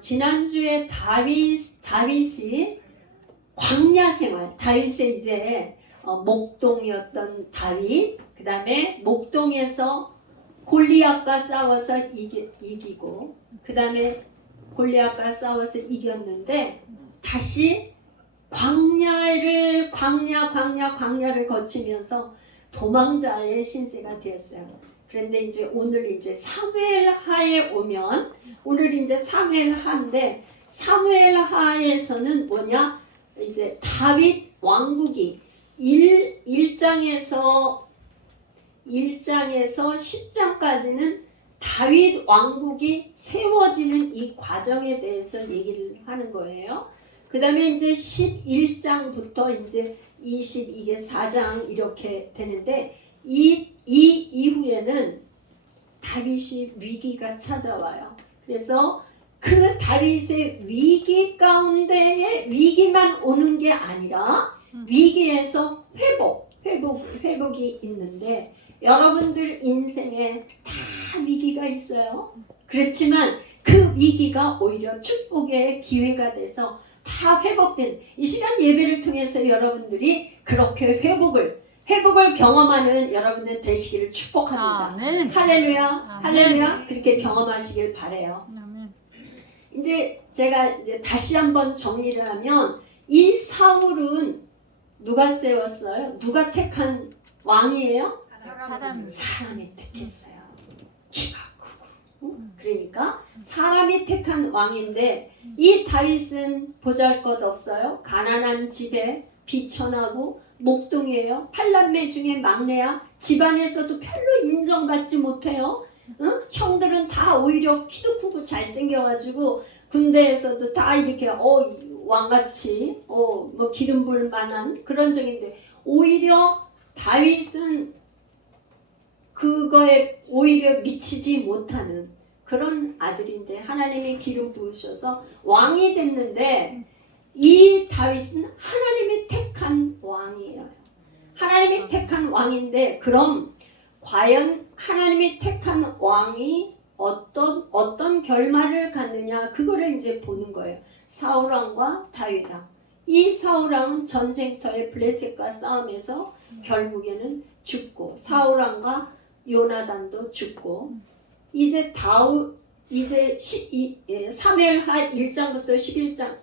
지난주에 다윗이 광야 생활, 다윗의 이제 목동이었던 다윗, 그 다음에 목동에서 골리앗과 싸워서 이기고, 그 다음에 골리앗과 싸워서 이겼는데 다시 광야를 거치면서 도망자의 신세가 되었어요. 그런데 이제 오늘 이제 사무엘하에 오면, 오늘 이제 사무엘하인데, 사무엘하에서는 뭐냐, 이제 다윗 왕국이 1장에서 10장까지는 다윗 왕국이 세워지는 이 과정에 대해서 얘기를 하는 거예요. 그 다음에 이제 11장부터 이제 22개 4장 이렇게 되는데, 이 이후에는 다윗이 위기가 찾아와요. 그래서 그 다윗의 위기 가운데에 위기만 오는 게 아니라 위기에서 회복이 있는데, 여러분들 인생에 다 위기가 있어요. 그렇지만 그 위기가 오히려 축복의 기회가 돼서 다 회복된 이 시간 예배를 통해서 여러분들이 그렇게 회복을 경험하는 여러분들 되시기를 축복합니다. 아멘. 할렐루야, 아멘. 할렐루야. 그렇게 경험하시길 바래요. 아멘. 이제 제가 이제 다시 한번 정리를 하면, 이 사울은 누가 세웠어요? 누가 택한 왕이에요? 사람이 택했어요. 키가 크고. 그러니까 사람이 택한 왕인데, 이 다윗은 보잘것없어요. 가난한 집에 비천하고 목동이에요. 8남매 중에 막내야. 집안에서도 별로 인정받지 못해요. 형들은 다 오히려 키도 크고 잘생겨가지고 군대에서도 다 이렇게 왕같이 뭐 기름 부을 만한 그런 적인데, 오히려 다윗은 그거에 오히려 미치지 못하는 그런 아들인데, 하나님이 기름 부으셔서 왕이 됐는데, 이 다윗은 하나님이 택한 왕이에요. 하나님이 택한 왕인데, 그럼 과연 하나님이 택한 왕이 어떤 결말을 갖느냐, 그거를 이제 보는 거예요. 사울왕과 다윗왕. 이 사울왕은 전쟁터의 블레셋과 싸움에서 결국에는 죽고, 사울왕과 요나단도 죽고, 이제 사무엘하 1장부터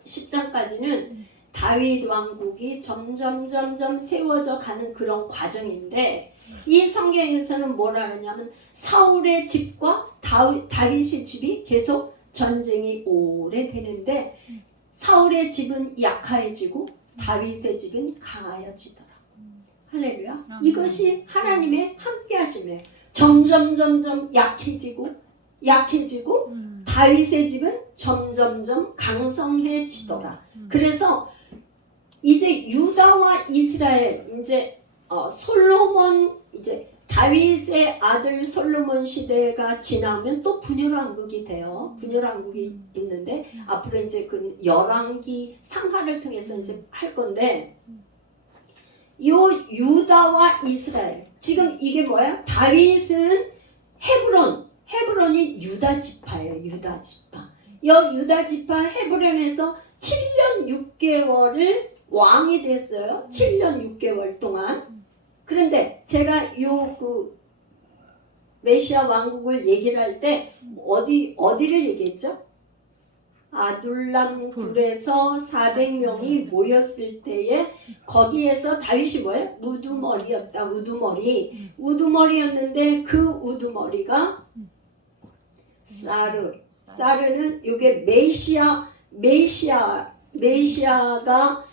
10장까지는 다윗 왕국이 점점 세워져 가는 그런 과정인데, 이 성경에서는 뭐라 하냐면, 사울의 집과 다윗의 집이 계속 전쟁이 오래 되는데, 사울의 집은 약해지고 다윗의 집은 강하여지더라. 할렐루야. 이것이 하나님의 함께 하심이에요. 점점 약해지고 다윗의 집은 점점 강성해지더라. 그래서 이제 유다와 이스라엘, 이제 솔로몬, 이제 다윗의 아들 솔로몬 시대가 지나면 또 분열왕국이 돼요. 분열왕국이 있는데, 앞으로 이제 그 열왕기 상하를 통해서 이제 할 건데, 요 유다와 이스라엘, 지금 이게 뭐야? 다윗은 헤브론이 유다 지파예요. 유다 지파. 유다 지파 헤브론에서 7년 6개월을 왕이 됐어요. 7년 6개월 동안. 그런데 제가 그 메시아 왕국을 얘기를 할 때 어디를 얘기했죠? 아둘람 굴에서 400명이 모였을 때에 거기에서 다윗이 뭐예요? 우두머리였다. 우두머리였는데 그 우두머리가 사르는 이게 메시아가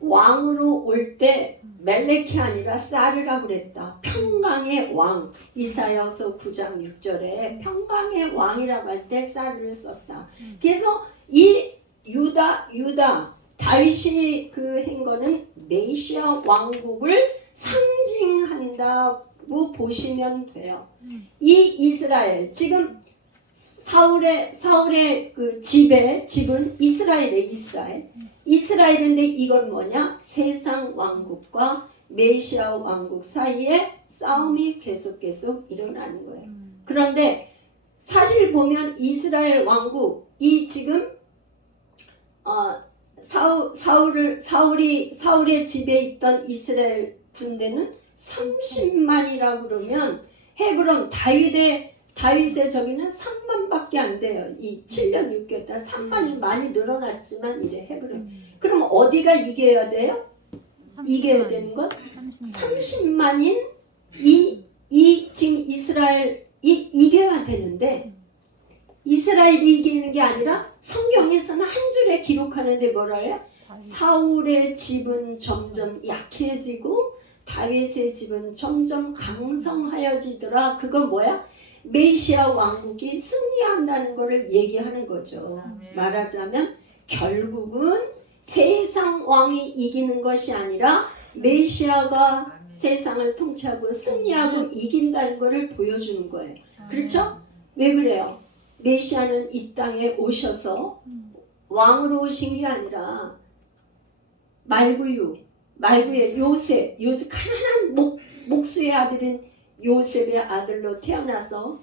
왕으로 올 때 멜렉이 아니라 사르라고 그랬다. 평강의 왕. 이사야서 9장 6절에 평강의 왕이라고 할 때 사르를 썼다. 그래서 이 유다 다윗이 그 한 거는 메시아 왕국을 상징한다고 보시면 돼요. 이 이스라엘, 지금 사울의 그 집은 이스라엘인데, 이건 뭐냐? 세상 왕국과 메시아 왕국 사이에 싸움이 계속 일어나는 거예요. 그런데 사실 보면 이스라엘 왕국 이 지금 사울의 집에 있던 이스라엘 군대는 30만이라고 그러면 헤브론 다윗의 저기는 3만밖에 안 돼요. 이 7년 6개월 동안 3만이 많이 늘어났지만 이래 헤브론. 그럼 어디가 이겨야 돼요? 이겨야 되는 건 30만인 이 지금 이스라엘이 이겨야 되는데 이스라엘이 이기는 게 아니라 성경에서는 한 줄에 기록하는데 뭐라 해요? 사울의 집은 점점 약해지고 다윗의 집은 점점 강성하여지더라. 그건 뭐야? 메시아 왕국이 승리한다는 것을 얘기하는 거죠. 말하자면 결국은 세상 왕이 이기는 것이 아니라 메시아가 세상을 통치하고 승리하고 이긴다는 것을 보여주는 거예요. 그렇죠? 왜 그래요? 메시아는 이 땅에 오셔서 왕으로 오신 게 아니라 말구의 요셉 가난한 목수의 아들인 요셉의 아들로 태어나서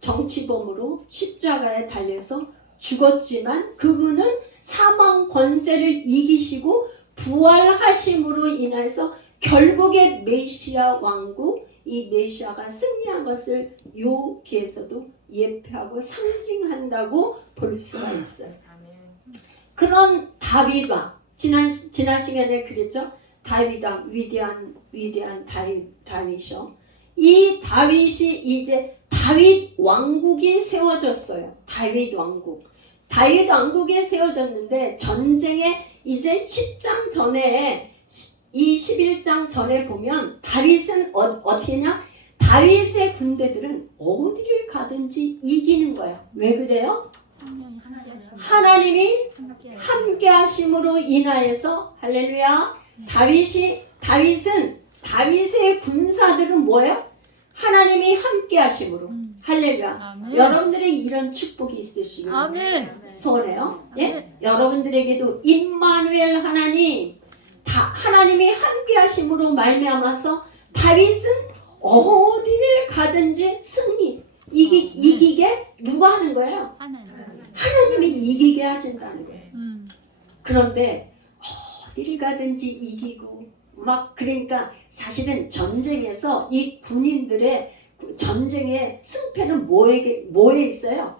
정치범으로 십자가에 달려서 죽었지만 그분은 사망 권세를 이기시고 부활하심으로 인해서 결국에 메시아 왕국, 이 메시아가 승리한 것을 요기에서도 예표하고 상징한다고 볼 수가 있어요. 그런 다윗 왕, 지난 시간에 그랬죠? 다윗 왕, 위대한 다윗이요. 이 다윗이 이제 다윗 왕국이 세워졌어요. 다윗 왕국이 세워졌는데 전쟁에 이제 10장 전에 이 11장 전에 보면 다윗은 어떻게 했냐? 다윗의 군대들은 어디를 가든지 이기는 거야. 왜 그래요? 하나님이 함께 하심으로 인하여서 할렐루야. 다윗의 군사들은 뭐예요? 하나님이 함께 하심으로. 할렐루야. 아멘. 여러분들의 이런 축복이 있으시길 소원해요. 예? 여러분들에게도 임마누엘 하나님이 함께 하심으로 말미암아서 다윗은 어디를 가든지 승리 이기게 누가 하는 거예요? 하나님이 이기게 하신다는 거예요. 그런데 어디를 가든지 이기고 막 그러니까 사실은 전쟁에서 이 군인들의 전쟁의 승패는 뭐에 있어요?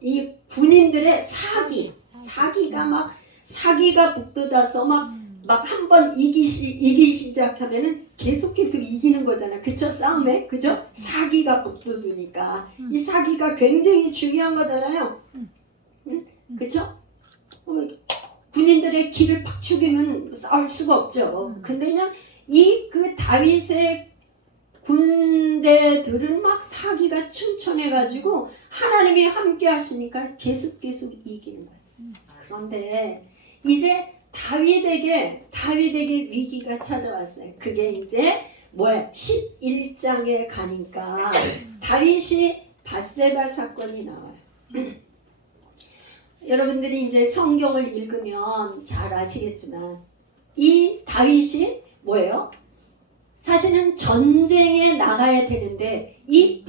이 군인들의 사기가 북돋아서 막 한 번 이기기 시작하면은 계속 이기는 거잖아. 그쵸? 싸움에. 그죠? 사기가 북돋으니까. 이 사기가 굉장히 중요한 거잖아요. 응? 그쵸? 군인들의 기를 팍 죽이면 싸울 수가 없죠. 근데 그냥 그 다윗의 군대들은 막 사기가 춘천해가지고 하나님이 함께 하시니까 계속 이기는 거예요. 그런데 이제 다윗에게 위기가 찾아왔어요. 그게 이제 뭐야? 11장에 가니까 다윗이 밧세바 사건이 나와요. 여러분들이 이제 성경을 읽으면 잘 아시겠지만 이 다윗이 뭐예요? 사실은 전쟁에 나가야 되는데 이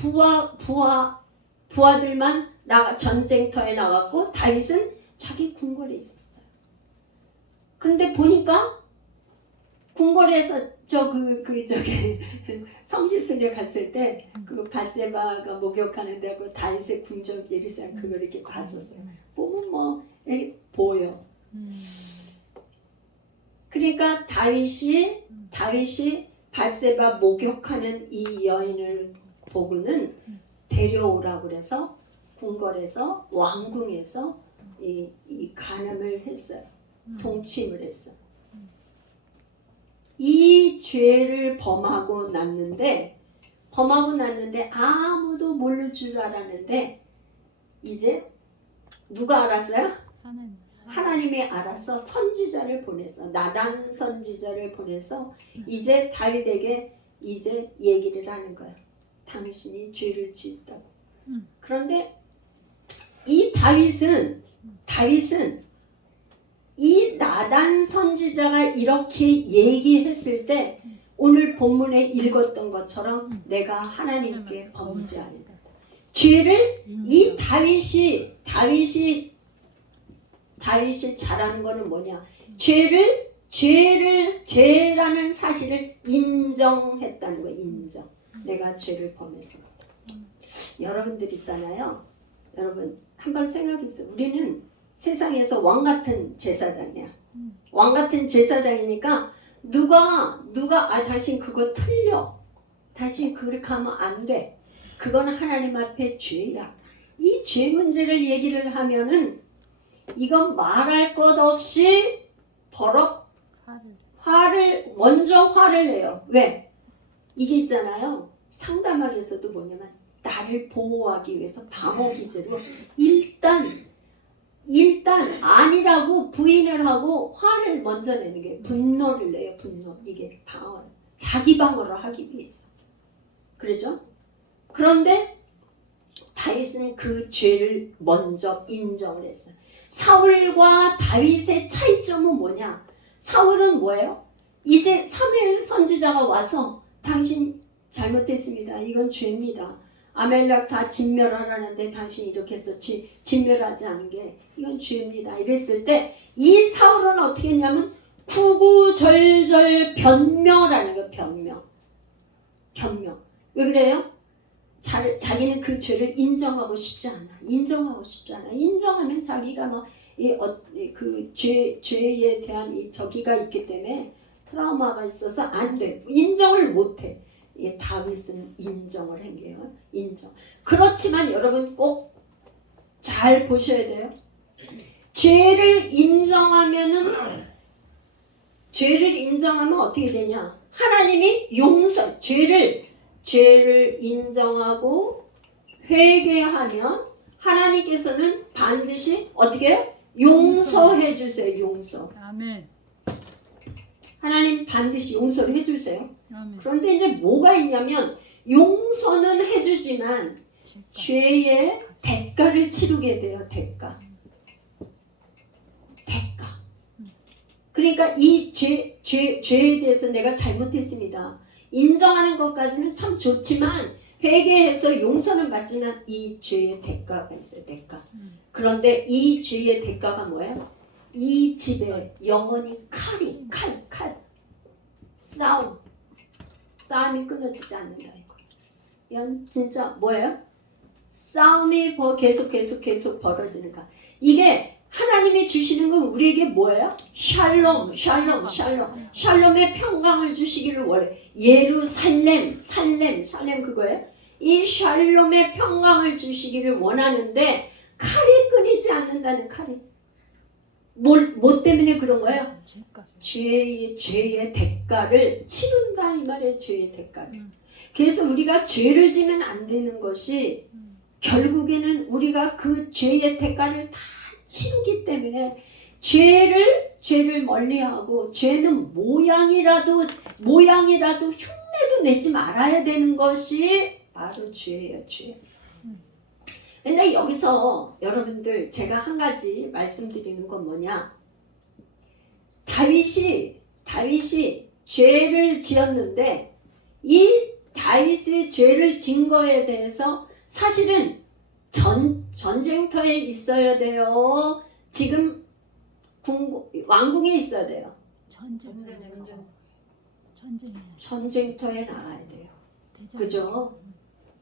부하들만 전쟁터에 나갔고 다윗은 자기 궁궐에 있었어요. 근데 보니까 궁궐에서 저기 성지순례 갔을 때 그 밧세바가 목욕하는데 그 다윗의 궁전 예리상 그걸 이렇게 봤었어요. 보면 뭐 보여. 그러니까 다윗이 밧세바 목욕하는 이 여인을 보고는 데려오라고 그래서 궁궐에서 왕궁에서 이 간음을 했어요. 동침을 했어. 이 죄를 범하고 났는데 아무도 모를 줄 알았는데 이제 누가 알았어요? 하나님이 알아서 선지자를 보냈어. 나단 선지자를 보내서 이제 다윗에게 이제 얘기를 하는 거야. 당신이 죄를 지었다고. 그런데 이 다윗은 이 나단 선지자가 이렇게 얘기했을 때 오늘 본문에 읽었던 것처럼 내가 하나님께 범죄하리다. 죄를 이 다윗이 다윗이 잘하는 거는 뭐냐? 죄라는 사실을 인정했다는 거예요. 인정. 내가 죄를 범해서. 여러분들 있잖아요. 여러분 한번 생각해 보세요. 우리는 세상에서 왕 같은 제사장이야. 왕 같은 제사장이니까 누가 당신 그거 틀려. 당신 그렇게 하면 안 돼. 그거는 하나님 앞에 죄야. 이 죄 문제를 얘기를 하면은 이건 말할 것 없이 버럭 화를 내요. 왜? 이게 있잖아요. 상담학에서도 뭐냐면 나를 보호하기 위해서 방어 기제로 일단 아니라고 부인을 하고 화를 먼저 내는 게 분노를 내요. 분노. 이게 방어. 자기 방어를 하기 위해서. 그러죠? 그런데 다윗은 그 죄를 먼저 인정을 했어요. 사울과 다윗의 차이점은 뭐냐? 사울은 뭐예요? 이제 사무엘 선지자가 와서 당신 잘못했습니다. 이건 죄입니다. 아멜렉 다 진멸하라는데 당신 이렇게 해서 진멸하지 않은 게 이건 죄입니다. 이랬을 때 이 사울은 어떻게 했냐면 구구절절 변명하라는 거예요. 변명. 왜 그래요? 자기는 그 죄를 인정하고 싶지 않아. 인정하면 자기가 그 죄에 대한 저기가 있기 때문에 트라우마가 있어서 안 돼. 인정을 못 해. 다윗은 인정을 한 게요. 인정. 그렇지만 여러분 꼭 잘 보셔야 돼요. 죄를 인정하면 어떻게 되냐? 하나님이 죄를 인정하고 회개하면 하나님께서는 반드시 어떻게 해요? 용서해 주세요. 용서. 아멘. 하나님 반드시 용서를 해 주세요. 아멘. 그런데 이제 뭐가 있냐면 용서는 해주지만 죄의 대가를 치르게 돼요. 대가. 그러니까 이 죄에 대해서 내가 잘못했습니다. 인정하는 것까지는 참 좋지만 회개해서 용서는 받지만 이 죄의 대가가 있어요. 대가. 그런데 이 죄의 대가가 뭐예요? 이 집에 영원히 칼. 싸움이 끊어지지 않는다. 이건 진짜 뭐예요? 싸움이 계속 벌어지는 거. 이게 하나님이 주시는 건 우리에게 뭐예요? 샬롬의 평강을 주시기를 원해. 예루살렘 그거예요? 이 샬롬의 평강을 주시기를 원하는데 칼이 끊이지 않는다는 칼이. 뭐 때문에 그런 거예요? 죄의 대가를 치른다 이 말이에요. 죄의 대가를. 그래서 우리가 죄를 지면 안 되는 것이 결국에는 우리가 그 죄의 대가를 다 치르기 때문에 죄를 멀리하고 죄는 모양이라도 흉내도 내지 말아야 되는 것이 바로 죄예요. 죄. 근데 여기서 여러분들 제가 한 가지 말씀드리는 건 뭐냐? 다윗이 죄를 지었는데 이 다윗의 죄를 진 거에 대해서 사실은 전쟁터에 있어야 돼요. 지금 왕궁에 있어야 돼요. 전쟁터에 나가야 돼요. 그죠?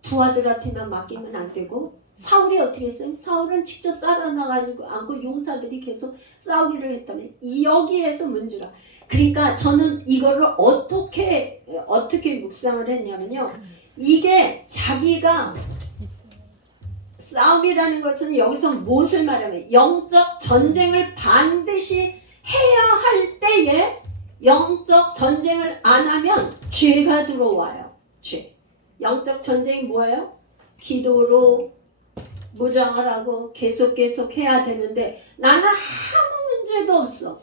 두 아들한테만 맡기면 안 되고 사울이 어떻게 했어요? 사울은 직접 살아나가지고 않고 용사들이 계속 싸우기를 했다면 여기에서 문제가. 그러니까 저는 이거를 어떻게 묵상을 했냐면요. 이게 자기가 싸움이라는 것은 여기서 무엇을 말하면 영적 전쟁을 반드시 해야 할 때에 영적 전쟁을 안 하면 죄가 들어와요. 죄. 영적 전쟁이 뭐예요? 기도로 무장을 하고 계속 해야 되는데 나는 아무 문제도 없어.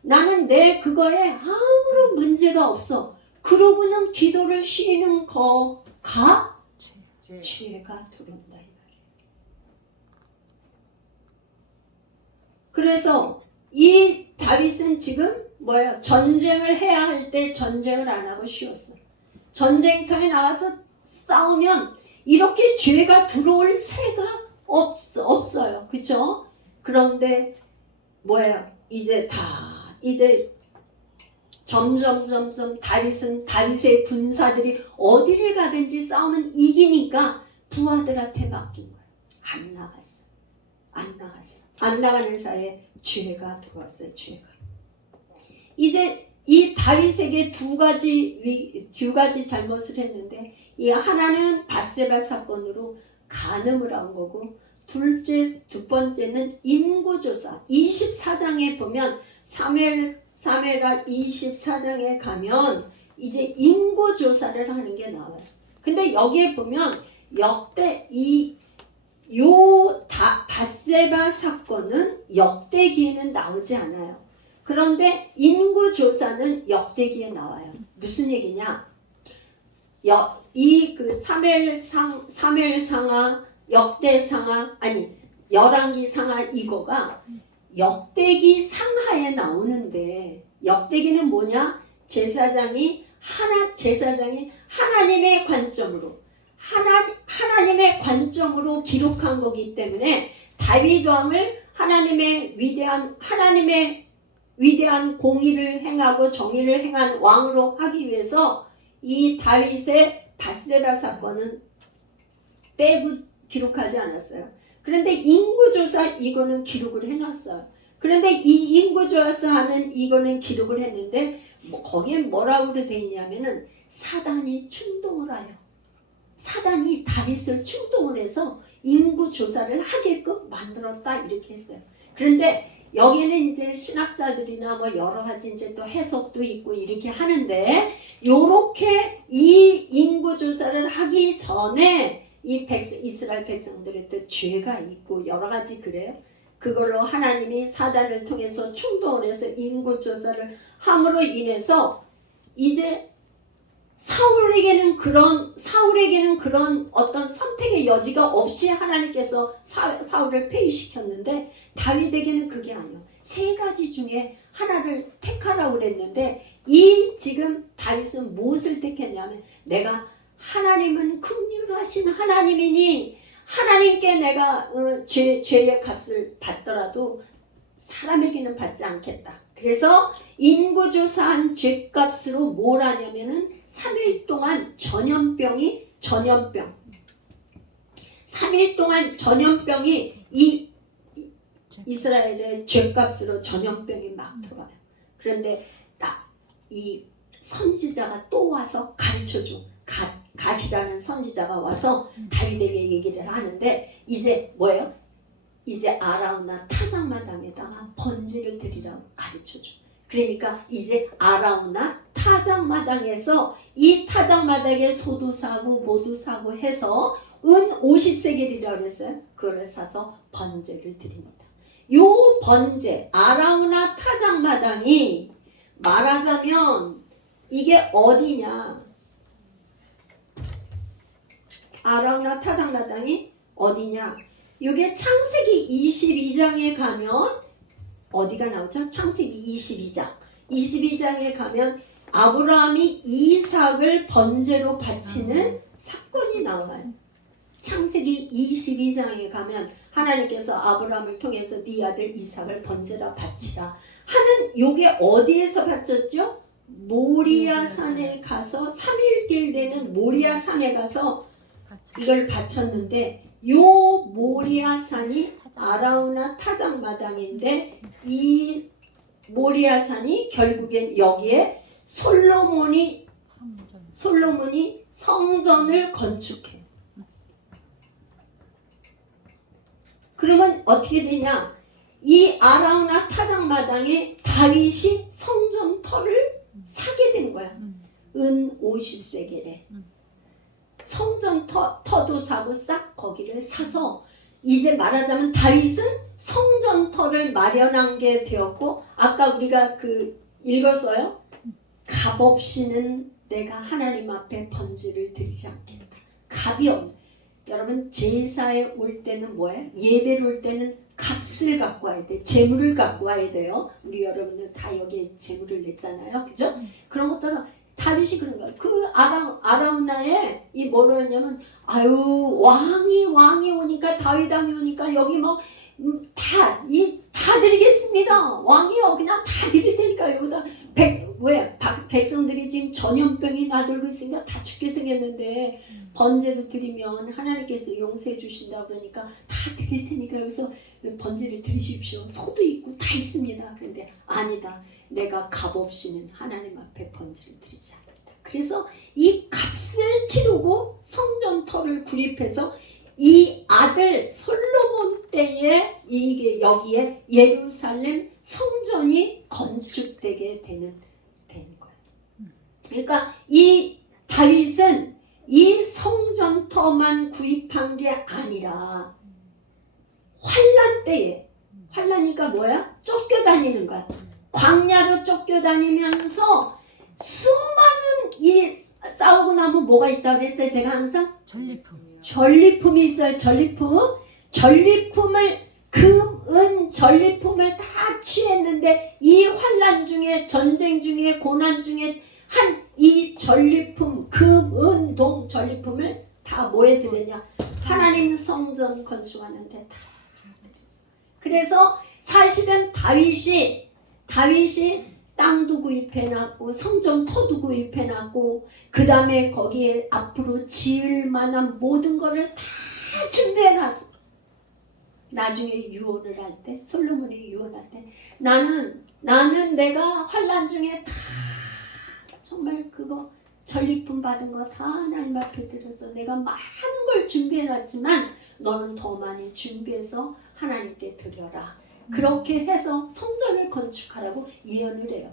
나는 내 그거에 아무런 문제가 없어. 그러고는 기도를 쉬는 거가 죄가 들어온다. 그래서 이 다윗은 지금 뭐예요? 전쟁을 해야 할 때 전쟁을 안 하고 쉬었어. 전쟁터에 나가서 싸우면 이렇게 죄가 들어올 새가 없어요. 그쵸? 그런데 뭐예요? 이제 점점 다윗의 군사들이 어디를 가든지 싸우면 이기니까 부하들한테 맡긴 거예요. 안 나가는 사이에 죄가 들어왔어요. 죄가. 이제 이 다윗에게 두 가지 잘못을 했는데, 이 하나는 밧세바 사건으로 간음을 한 거고, 두 번째는 인구조사. 24장에 보면 사무엘하 24장에 가면 이제 인구조사를 하는 게 나와요. 근데 여기에 보면 밧세바 사건은 역대기에는 나오지 않아요. 그런데 인구조사는 역대기에 나와요. 무슨 얘기냐? 사무엘상하, 역대상하, 아니 열왕기 상하, 이거가 역대기 상하에 나오는데, 역대기는 뭐냐? 제사장이 하나님의 관점으로 기록한 거기 때문에 다윗 왕을 하나님의 위대한 공의를 행하고 정의를 행한 왕으로 하기 위해서 이 다윗의 밧세바 사건은 빼고 기록하지 않았어요. 그런데 인구조사 이거는 기록을 해놨어요. 그런데 이 인구조사하는 이거는 기록을 했는데 거기에 뭐라고 돼 있냐면은 사단이 충동을 하여, 사단이 다윗을 충동을 해서 인구조사를 하게끔 만들었다 이렇게 했어요. 그런데 여기는 이제 신학자들이나 뭐 여러 가지 이제 또 해석도 있고 이렇게 하는데, 요렇게 이 인구조사를 하기 전에 이 이스라엘 백성들의 또 죄가 있고 여러 가지 그래요. 그걸로 하나님이 사단을 통해서 충동을 해서 인구조사를 함으로 인해서 이제 사울에게는 그런 어떤 선택의 여지가 없이 하나님께서 사울을 폐위시켰는데, 다윗에게는 그게 아니에요. 세 가지 중에 하나를 택하라고 그랬는데, 이 지금 다윗은 무엇을 택했냐면, 내가 하나님은 긍휼하신 하나님이니 하나님께 내가 죄의 값을 받더라도 사람에게는 받지 않겠다. 그래서 인구조사한 죄값으로 뭘 하냐면은 3일 동안 전염병이 3일 동안 전염병이 이 이스라엘의 죄값으로 전염병이 막 들어와요. 그런데 이 선지자가 또 와서 가르쳐줘. 갓이라는 선지자가 와서 다윗에게 얘기를 하는데, 이제 뭐예요? 이제 아라우나 타작마당에다가 번제를 드리라고 가르쳐줘. 그러니까 이제 아라우나 타작마당에서 이 타작마당에 소도 사고 모두 사고 해서 은 50세겔이라고 그랬어요. 그걸 사서 번제를 드립니다. 요 번제, 아라우나 타작마당이 말하자면 이게 어디냐? 아라우나 타작마당이 어디냐? 이게 창세기 22장에 가면 어디가 나오죠? 창세기 22장에 가면 아브라함이 이삭을 번제로 바치는 사건이 나와요. 창세기 22장에 가면 하나님께서 아브라함을 통해서 네 아들 이삭을 번제로 바치라 하는, 요게 어디에서 바쳤죠? 모리아산에 가서 3일길 되는 모리아산에 가서 이걸 바쳤는데, 요 모리아산이 아라우나 타작마당인데, 이 모리아산이 결국엔 여기에 솔로몬이 성전을 건축해. 그러면 어떻게 되냐? 이 아라우나 타작마당에 다윗이 성전터를 사게 된 거야. 은 50세겔에. 성전터도 사고 싹 거기를 사서, 이제 말하자면 다윗은 성전터를 마련한 게 되었고, 아까 우리가 읽었어요. 값없이는 내가 하나님 앞에 번제를 드리지 않겠다. 값이 여러분, 제사에 올 때는 뭐예요? 예배를 올 때는 값을 갖고 와야 돼. 재물을 갖고 와야 돼요. 우리 여러분들 다 여기에 재물을 냈잖아요. 그죠? 그런 것처럼 다윗이 그런 거야. 그 아라우나에 이 뭐라 하냐면 아유 왕이 오니까 다윗 왕이 오니까 여기 뭐 다 드리겠습니다. 왕이요 그냥 다 드릴 테니까 여기다 백성들이 지금 전염병이 나돌고 있으니까 다 죽게 생겼는데 번제를 드리면 하나님께서 용서해 주신다 그러니까 다 드릴 테니까 여기서 번제를 드리십시오. 소도 있고 다 있습니다. 그런데 아니다. 내가 값없이는 하나님 앞에 번제를 드리지 않는다. 그래서 이 값을 치르고 성전터를 구입해서 이 아들 솔로몬 때에 이게 여기에 예루살렘 성전이 건축되게 되는 거예요. 그러니까 이 다윗은 이 성전터만 구입한 게 아니라 환란 때에 환란이니까 뭐야? 쫓겨다니는 거야. 광야로 쫓겨다니면서 수많은 이 싸우고 나면 뭐가 있다고 그랬어요? 제가 항상 전리품이 있어요. 전리품을 금은 전리품을 다 취했는데 이 환란 중에 전쟁 중에 고난 중에 한 이 전리품 금은 동 전리품을 다 뭐에 드렸냐? 하나님 성전 건축하는데 다. 그래서 사실은 다윗이 땅도 구입해놨고 성전터도 구입해놨고 그 다음에 거기에 앞으로 지을 만한 모든 거를 다 준비해놨어. 나중에 유언을 할 때 솔로몬이 유언할 때 나는 내가 환란 중에 다 정말 그거 전리품 받은 거 다 하나님 앞에 들어서 내가 많은 걸 준비해놨지만 너는 더 많이 준비해서 하나님께 드려라. 그렇게 해서 성전을 건축하라고 예언을 해요.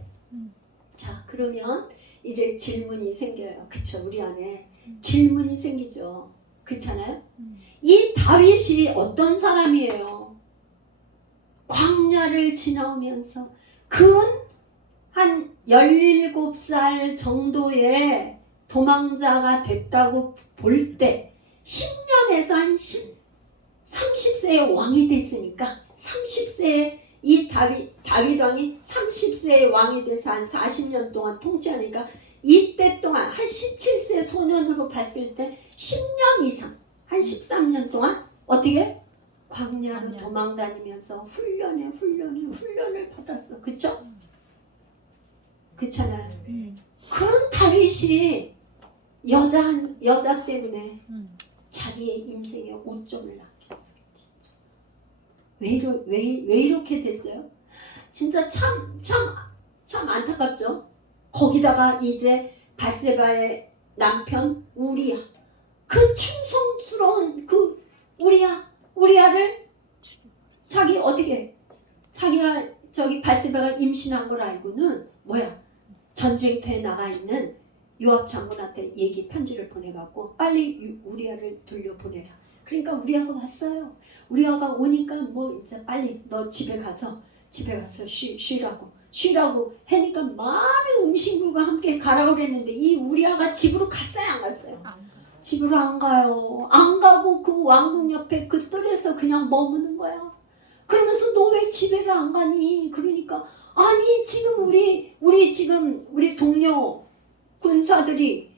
자, 그러면 이제 질문이 생겨요. 그쵸? 우리 안에 질문이 생기죠. 그렇잖아요? 이 다윗이 어떤 사람이에요? 광야를 지나오면서 그는 한 17살 정도의 도망자가 됐다고 볼 때 10년에서 한 30세의 왕이 됐으니까 30세에 이 다윗 왕이 30세의 왕이 돼서 한 40년 동안 통치하니까 이때 동안 한 17세 소년으로 봤을 때 10년 이상 한 13년 동안 어떻게 광야로 도망다니면서 훈련을 받았어. 그쵸? 그렇잖아요. 그런 다윗이 여자 때문에 자기의 인생에 오점을 남겼어요. 진짜. 왜 이렇게 됐어요? 진짜 참 안타깝죠. 거기다가 이제 밧세바의 남편 우리야, 그 충성스러운 그 우리야를 자기 어떻게 자기가 저기 밧세바가 임신한 걸 알고는 뭐야? 전쟁터에 나가 있는 요압 장군한테 얘기 편지를 보내갖고 빨리 우리아를 돌려보내라. 그러니까 우리아가 왔어요. 우리아가 오니까 뭐 이제 빨리 너 집에 가서 쉬라고 하니까 많은 음식물과 함께 가라고 그랬는데 이 우리아가 집으로 갔어요, 안 갔어요? 집으로 안 가요. 안 가고 그 왕궁 옆에 그 뜰에서 그냥 머무는 거야. 그러면서 너 왜 집에를 안 가니? 그러니까 아니 지금 우리 동료 군사들이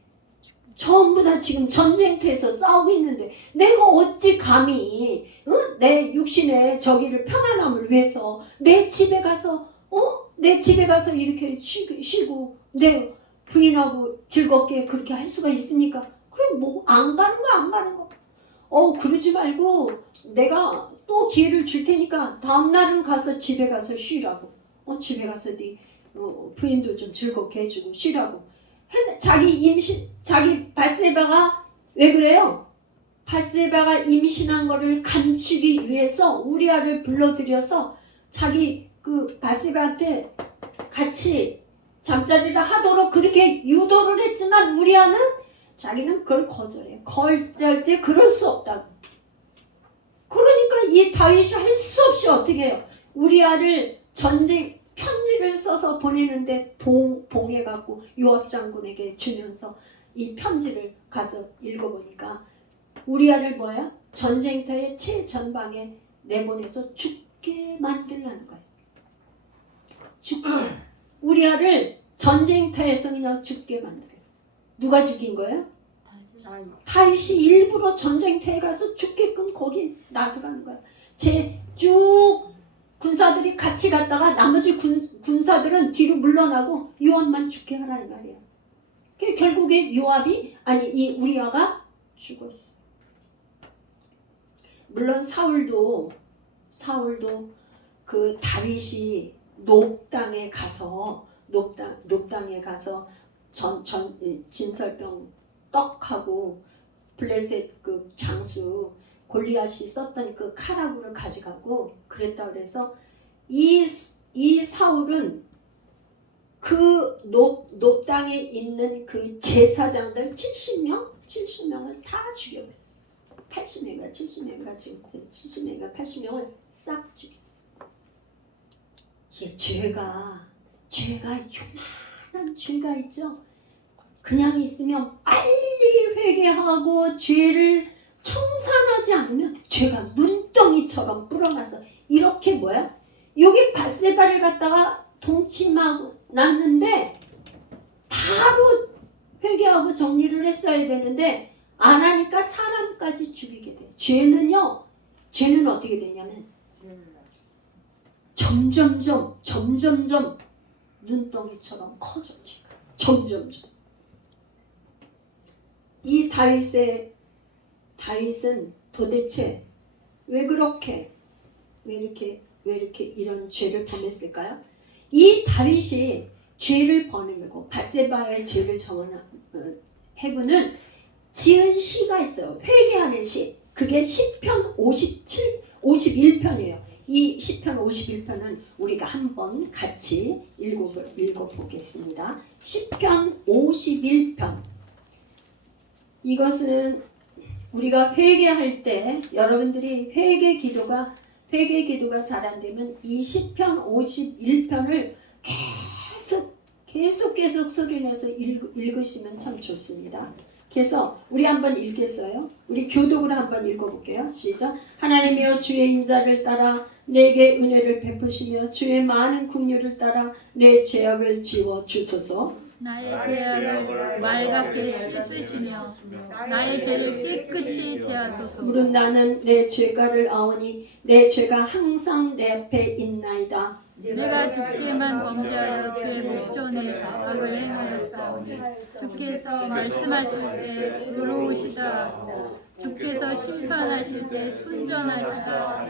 전부 다 지금 전쟁터에서 싸우고 있는데 내가 어찌 감히 내 육신의 저기를 평안함을 위해서 내 집에 가서 이렇게 쉬고 내 부인하고 즐겁게 그렇게 할 수가 있습니까? 그럼 뭐 안 가는 거. 그러지 말고 내가 또 기회를 줄 테니까 다음 날은 가서 집에 가서 쉬라고. 집에 가서 네 부인도 좀 즐겁게 해주고 쉬라고. 자기 밧세바가 왜 그래요? 밧세바가 임신한 거를 감추기 위해서 우리아를 불러들여서 자기 그 밧세바한테 같이 잠자리를 하도록 그렇게 유도를 했지만 우리아는 자기는 그걸 거절해. 절대 그럴 수 없다고. 그러니까 이 다윗이 할 수 없이 어떻게 해요? 우리아를 전쟁 편지를 써서 보내는데 봉해갖고 요압 장군에게 주면서 이 편지를 가서 읽어보니까 우리아를 뭐야? 전쟁터의 최전방에 내보내서 죽게 만들라는 거예요. 우리아를 전쟁터에서 그냥 죽게 만들어요. 누가 죽인 거예요? 다윗이 일부러 전쟁터에 가서 죽게끔 거기 놔두라는 거야. 제 쭉 군사들이 같이 갔다가 나머지 군사들은 뒤로 물러나고 요압만 죽게 하라는 말이야. 결국에 요압이 아니 이 우리아가 죽었어. 물론 사울도 그 다윗이 높당에 가서 진설병 떡하고 블레셋 그 장수 골리앗이 썼던 그 카라구를 가져가고 그랬다 그래서 이 사울은 그 높당에 있는 그 제사장들 70명을 다 죽여버렸어. 80명인가 70명인가 지금 70명인가 80명을 싹 죽였어. 이게 죄가 요만한 죄가 있죠. 그냥 있으면 빨리 회개하고 죄를 청산하지 않으면 죄가 눈덩이처럼 불어나서 이렇게 뭐야? 여기 밧세바를 갖다가 동침하고 났는데 바로 회개하고 정리를 했어야 되는데 안 하니까 사람까지 죽이게 돼. 죄는 어떻게 되냐면 점점점 눈덩이처럼 커져지고 점점점. 이 다윗은 도대체 왜 이렇게 이런 죄를 범했을까요? 이 다윗이 죄를 버리고 밧세바의 죄를 정한 해군은 지은 시가 있어요. 회개하는 시. 그게 시편 51편이에요. 이 시편 51편은 우리가 한번 같이 읽어보겠습니다. 시편 51편. 이것은 우리가 회개할 때 여러분들이 회개 기도가 잘 안 되면 이 시편 51편을 계속 소리내서 읽으시면 참 좋습니다. 그래서 우리 한번 읽겠어요. 우리 교독으로 한번 읽어볼게요. 시작. 하나님이여 주의 인자를 따라 내게 은혜를 베푸시며 주의 많은 긍휼을 따라 내 죄악을 지워 주소서. 나의 죄악을 말같이 씻으시며 나의 죄를 깨끗이 제하소서. 무릇 나는 내 죄가를 아오니 내 죄가 항상 내 앞에 있나이다. 내가 주께만 범죄하여 주의 목전에 악을 행하였사오니 주께서 말씀하실 때 의로우시다 하고 주께서 심판하실 때 순전하시다.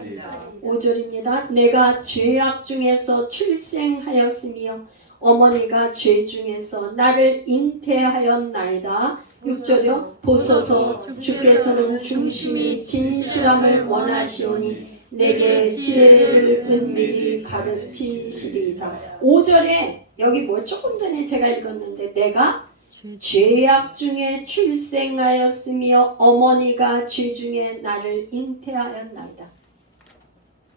5절입니다. 내가 죄악 중에서 출생하였으며 어머니가 죄 중에서 나를 잉태하였나이다. 6절이요. 보소서 주께서는 중심이 진실함을 원하시오니 내게 지혜를 은밀히 가르치시리이다. 5절에 여기 조금 전에 제가 읽었는데 내가 죄악 중에 출생하였으며 어머니가 죄 중에 나를 잉태하였나이다.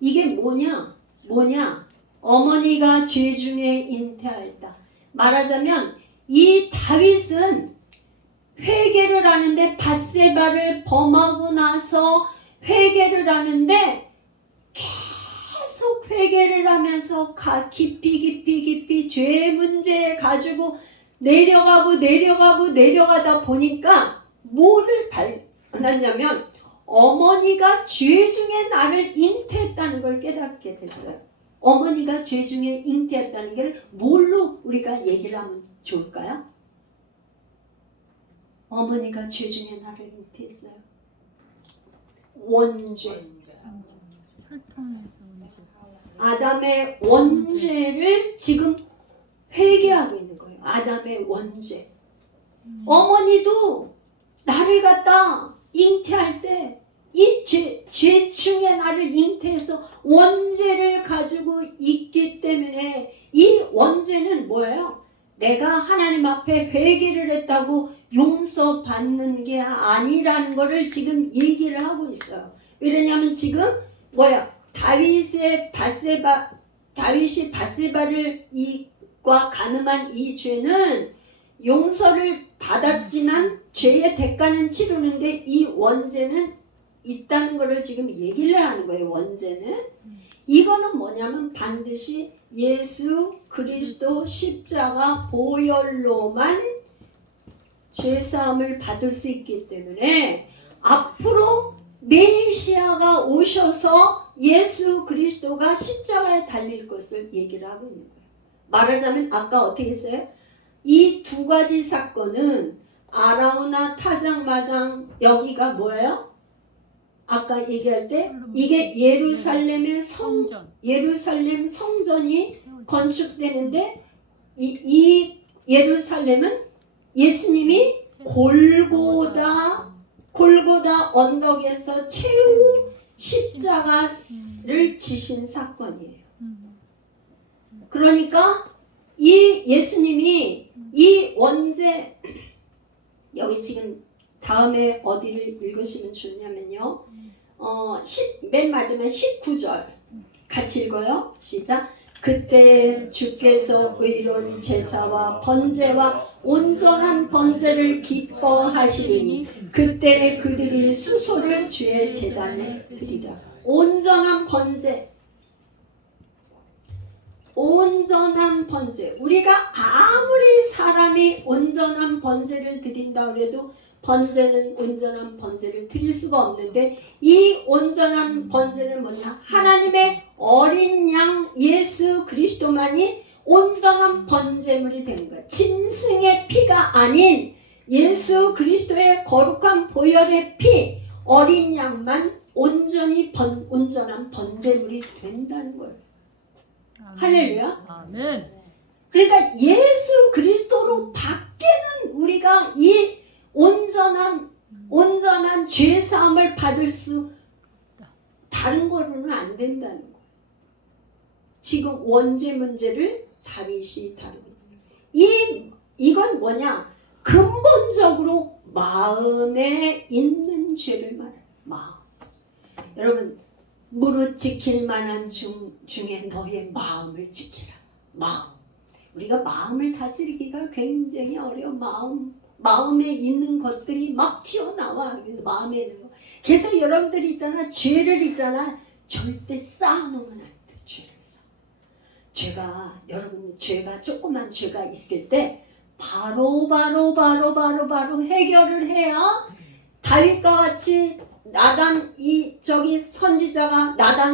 이게 뭐냐? 어머니가 죄 중에 잉태하였다. 말하자면 이 다윗은 회개를 하는데 밧세바를 범하고 나서 회개를 하는데 계속 회개를 하면서 깊이 죄의 문제에 가지고 내려가다 보니까 뭐를 발견하냐면 어머니가 죄 중에 나를 잉태했다는 걸 깨닫게 됐어요. 어머니가 죄 중에 잉태했다는 게 뭘로 우리가 얘기를 하면 좋을까요? 어머니가 죄 중에 나를 잉태했어요. 원죄. 아담의 원죄를 지금 회개하고 있는 거예요. 아담의 원죄. 어머니도 나를 갖다 잉태할 때 이 죄 중에 나를 잉태해서 원죄를 가지고 있기 때문에 이 원죄는 뭐예요? 내가 하나님 앞에 회개를 했다고 용서받는 게 아니라는 거를 지금 얘기를 하고 있어요. 왜냐하면 지금 다윗이 밧세바를 과 간음한 이 죄는 용서를 받았지만 죄의 대가는 치르는데 이 원죄는 있다는 것을 지금 얘기를 하는 거예요. 원죄는 이거는 뭐냐면 반드시 예수 그리스도 십자가 보혈로만 죄사함을 받을 수 있기 때문에 앞으로 메시아가 오셔서 예수 그리스도가 십자가에 달릴 것을 얘기를 하고 있는 거예요. 말하자면 아까 어떻게 했어요? 이 두 가지 사건은 아라우나 타작마당 여기가 뭐예요? 아까 얘기할 때 이게 예루살렘의 예루살렘 성전이 건축되는데 이 예루살렘은 예수님이 골고다 언덕에서 최후 십자가를 지신 사건이에요. 그러니까 이 예수님이 이 원죄 여기 지금 다음에 어디를 읽으시면 좋냐면요. 맨 마지막 19절 같이 읽어요. 시작. 그때 주께서 의로운 제사와 번제와 온전한 번제를 기뻐하시리니 그때 그들이 수소를 주의 제단에 드리라. 온전한 번제, 온전한 번제. 우리가 아무리 사람이 온전한 번제를 드린다 그래도 번제는 온전한 번제를 드릴 수가 없는데 이 온전한 번제는 뭐냐? 하나님의 어린 양 예수 그리스도만이 온전한 번제물이 되는 거예요. 짐승의 피가 아닌 예수 그리스도의 거룩한 보혈의 피, 어린 양만 온전히 온전한 번제물이 된다는 거예요. 아멘. 할렐루야. 아멘. 그러니까 예수 그리스도로 밖에는 우리가 이 온전한 죄사함을 받을 수 다른 거로는 안 된다는 거예요. 지금 원죄 문제를 다윗이 다루고 있어요. 이건 뭐냐? 근본적으로 마음에 있는 죄를 말해요. 마음. 여러분 무릇 지킬 만한 중에 너의 마음을 지키라. 마음. 우리가 마음을 다스리기가 굉장히 어려워. 마음에 있는 것들이 막 튀어나와. 마음에 있는 거. 그래서 여러분들이 있잖아. 죄를 있잖아. 절대 쌓아놓으면 안 돼. 여러분 죄가 조그만 죄가 있을 때 바로 해결을 해야 다윗과 같이 나단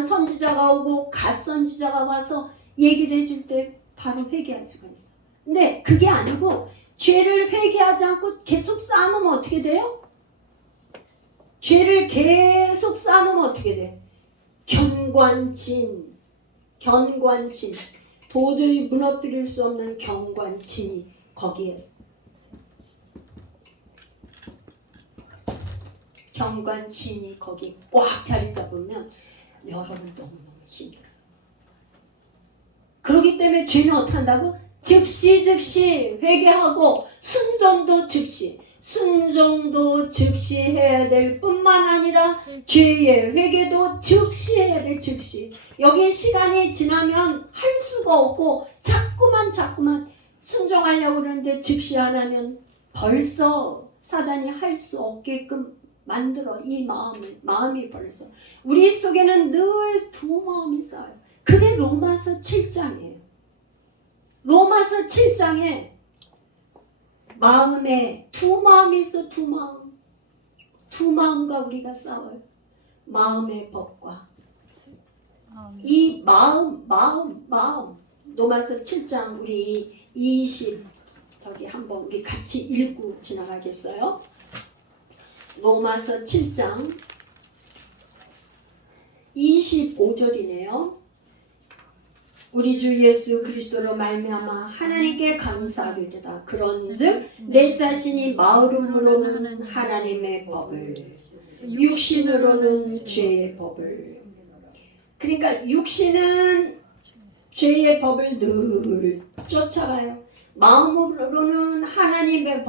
선지자가 오고 갓 선지자가 와서 얘기를 해줄 때 바로 회개할 수가 있어. 근데 그게 아니고 죄를 회개하지 않고 계속 쌓아놓으면 어떻게 돼요? 죄를 계속 쌓아놓으면 어떻게 돼? 견관진 도저히 무너뜨릴 수 없는 견관진이 거기에 견관진이 거기 꽉 자리 잡으면 여러분 너무너무 힘들어요. 그렇기 때문에 죄는 어떻게 한다고? 즉시 회개하고 순종도 즉시 해야 될 뿐만 아니라 죄의 회개도 즉시 해야 돼. 즉시. 여기 시간이 지나면 할 수가 없고 자꾸만 순종하려고 그러는데 즉시 안 하면 벌써 사단이 할 수 없게끔 만들어. 이 마음이 벌써 우리 속에는 늘 두 마음이 쌓여요. 그게 로마서 7장이에요. 로마서 7장에 마음에 두 마음이 있어. 두 마음과 우리가 싸워요. 마음의 법과 이 마음 로마서 7장 우리 20 저기 한번 우리 같이 읽고 지나가겠어요? 로마서 7장 25절이네요. 우리 주 예수 그리스도로 말미암아 하나님께 감사하리로다. 그런즉 내 자신이 마음으로는 하나님의 법을 육신으로는 죄의 법을. 그러니까 육신은 죄의 법을 늘 쫓아가요. 마음으로는 하나님의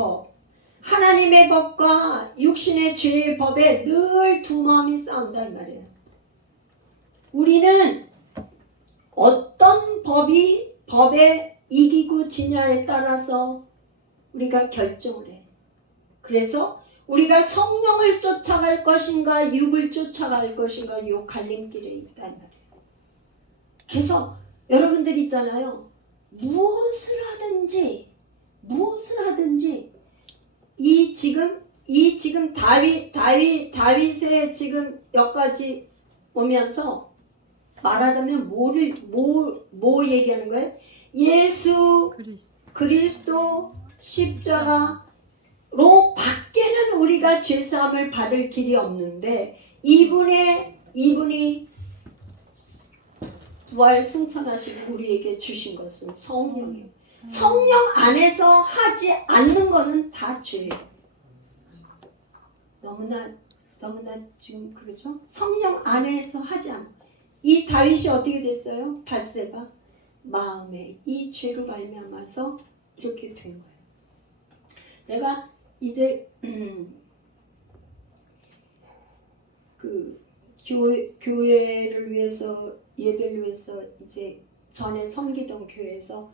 법과 육신의 죄의 법에 늘 두 마음이 싸운다 이 말이에요. 우리는 어떤 법에 이기고 지냐에 따라서 우리가 결정을 해. 그래서 우리가 성령을 쫓아갈 것인가 육을 쫓아갈 것인가 이 갈림길에 있단 말이에요. 그래서 여러분들 있잖아요. 무엇을 하든지 이 지금 다윗의 지금 여기까지 오면서 말하자면 뭐 얘기하는 거예요? 예수 그리스도 십자가로 밖에는 우리가 죄사함을 받을 길이 없는데 이분이 부활 승천하시고 우리에게 주신 것은 성령이에요. 성령 안에서 하지 않는 거는 다 죄예요. 너무나 지금 그러죠? 성령 안에서 하지 않는 이 다윗이 어떻게 됐어요? 밧세바 마음에 이 죄로 말미암아서 이렇게 된 거예요. 제가 이제 그 교회를 위해서 예배를 위해서 이제 전에 섬기던 교회에서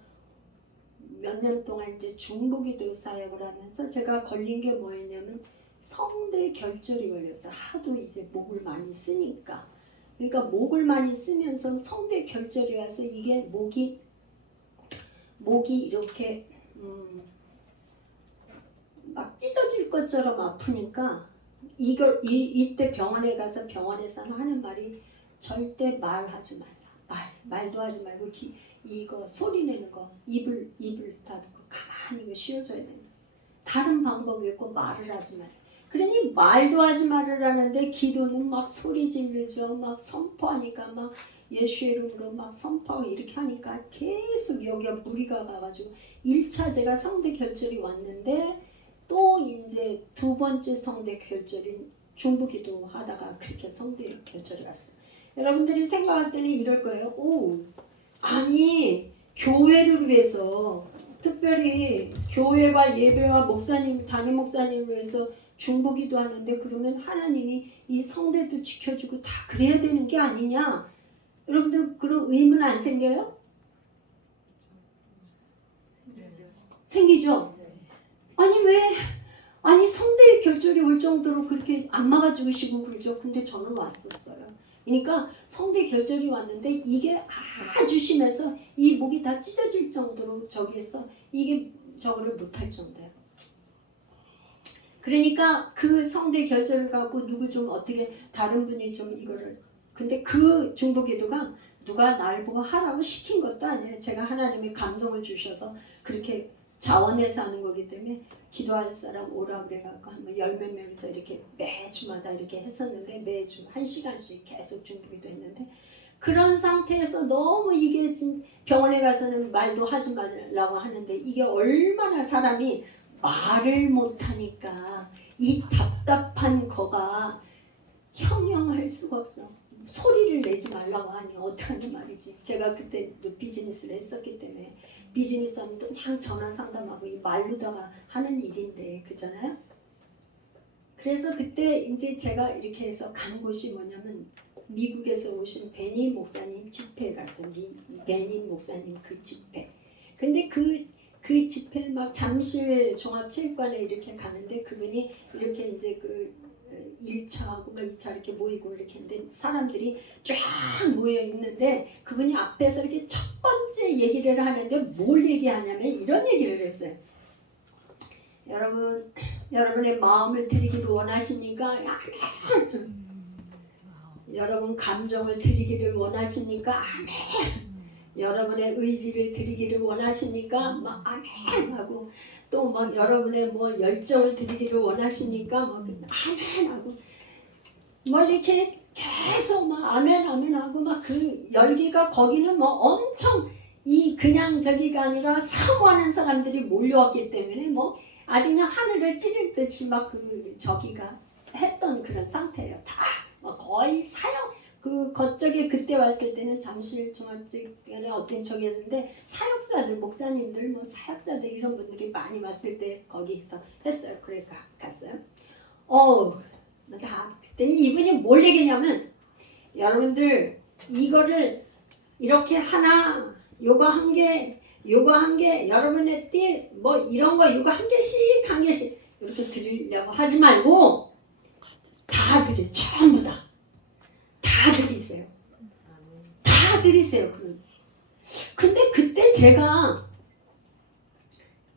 몇 년 동안 이제 중보기도 사역을 하면서 제가 걸린 게 뭐였냐면 성대 결절이 걸려서 하도 이제 목을 많이 쓰니까 그러니까 목을 많이 쓰면서 성대 결절이 와서 이게 목이 이렇게 막 찢어질 것처럼 아프니까 이때 병원에 가서 병원에서는 하는 말이 절대 말하지 말라. 말도 하지 말고 이거 소리 내는 거 입을 닫고 가만히 이거 쉬어줘야 된다. 다른 방법이 없고 말을 하지 말라. 그러니 말도 하지 말으라는데 기도는 막 소리 지르죠. 막 선포하니까 막 예수의 이름으로 막 선포하고 이렇게 하니까 계속 여기가 무리가 가가지고 1차 제가 성대 결절이 왔는데 또 이제 두 번째 성대 결절인 중보기도 하다가 그렇게 성대 결절이 왔어요. 여러분들이 생각할 때는 이럴 거예요. 아니 교회를 위해서 특별히 교회와 예배와 목사님 담임 목사님을 위해서 중보기도 하는데 그러면 하나님이 이 성대도 지켜주고 다 그래야 되는 게 아니냐? 여러분들 그런 의문 안 생겨요? 생기죠? 아니 성대의 결절이 올 정도로 그렇게 안 막아주고 시고 그러죠. 근데 저는 왔었어요. 그러니까 성대 결절이 왔는데 이게 아주 심해서 이 목이 다 찢어질 정도로 저기에서 이게 저거를 못할 정도예요. 그러니까 그 성대 결절을 갖고 누구 좀 어떻게 다른 분이 좀 이거를 근데 그 중보기도가 누가 날 보고 하라고 시킨 것도 아니에요. 제가 하나님이 감동을 주셔서 그렇게 자원해서 하는 거기 때문에 기도할 사람 오라고 그래갖고 한 10몇 명이서 이렇게 매주마다 이렇게 했었는데 매주 1시간씩 계속 중보기도 했는데 그런 상태에서 너무 이게 병원에 가서는 말도 하지 말라고 하는데 이게 얼마나 사람이 말을 못하니까 이 답답한 거가 형용할 수가 없어. 소리를 내지 말라고 하니 어떡하냐 말이지. 제가 그때 비즈니스를 했었기 때문에 비즈니스 하면 또 그냥 전화 상담하고 이 말로다가 하는 일인데 그잖아요. 그래서 그때 이제 제가 이렇게 해서 간 곳이 뭐냐면 미국에서 오신 베니 목사님 집회에 갔어요. 베니 목사님 그 집회. 근데 그 집회 막 잠실 종합체육관에 이렇게 가는데 그분이 이렇게 이제 그 1차하고 2차 이렇게 모이고 이렇게 했는데 사람들이 쫙 모여 있는데 그분이 앞에서 이렇게 첫 번째 얘기를 하는데 뭘 얘기하냐면 이런 얘기를 했어요. 여러분의 마음을 드리기를 원하십니까? 여러분 감정을 드리기를 원하십니까? 여러분의 의지를 드리기를 원하십니까? 막 아멘 하고 또 막 여러분의 뭐 열정을 드리기를 원하십니까? 막 아멘 하고 뭐 이렇게 계속 막 아멘 하고 막 그 열기가 거기는 뭐 엄청 이 그냥 저기가 아니라 사모하는 사람들이 몰려왔기 때문에 뭐 아주 그냥 하늘을 찌를 듯이 막 그 저기가 했던 그런 상태예요. 다 뭐 거의 사역 그 거쪽에 그때 왔을 때는 잠실 종합체육관에 어떤 저기였는데 사역자들 목사님들 뭐 사역자들 이런 분들이 많이 왔을 때 거기서 했어요. 그래 갔어요. 다 그때는 이분이 뭘 얘기냐면 여러분들 이거를 이렇게 하나 요거 한 개 여러분의 띠 뭐 이런 거 요거 한 개씩 이렇게 드리려고 하지 말고 다 드려 전부 다 드리세요. 다 드리세요. 근데 그때 제가